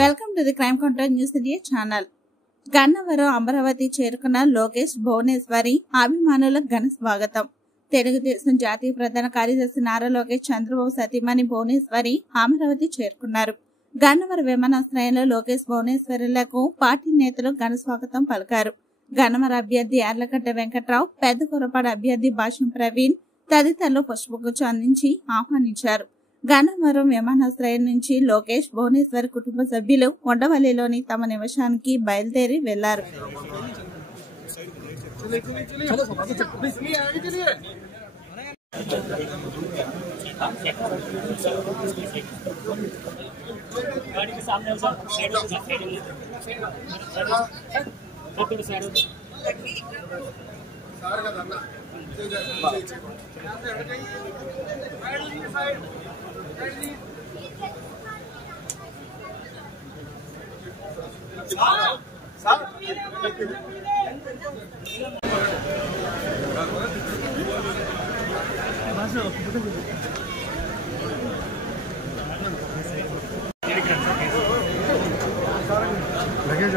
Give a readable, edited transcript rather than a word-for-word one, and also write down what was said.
Welcome to the crime counter news India channel. Gannavaram Amaravati చేరుకున్న లోకేష్ భువనేశ్వరి అభిమానులకు ఘన స్వాగతం. తెలుగుదేశం జాతీయ ప్రధాన కార్యదర్శి నారా లోకేష్ చంద్రబాబు సతీమణి భువనేశ్వరి అమరావతి చేరుకున్నారు. గన్నవరం విమానాశ్రయంలో లోకేష్ భువనేశ్వరులకు పార్టీ నేతలు ఘన స్వాగతం పలికారు. గన్నవరం అభ్యర్థి యార్లగడ్డ వెంకట్రావు, పెద్ద కొరపాడు అభ్యర్థి భాష్యం ప్రవీణ్ తదితరులు పుష్పగుచ్చం అందించి ఆహ్వానించారు. గన్నవరం విమానాశ్రయం నుంచి లోకేష్ భువనేశ్వర్ కుటుంబ సభ్యులు ఉండవల్లిలోని తమ నివాసానికి బయలుదేరి వెళ్లారు. लगेज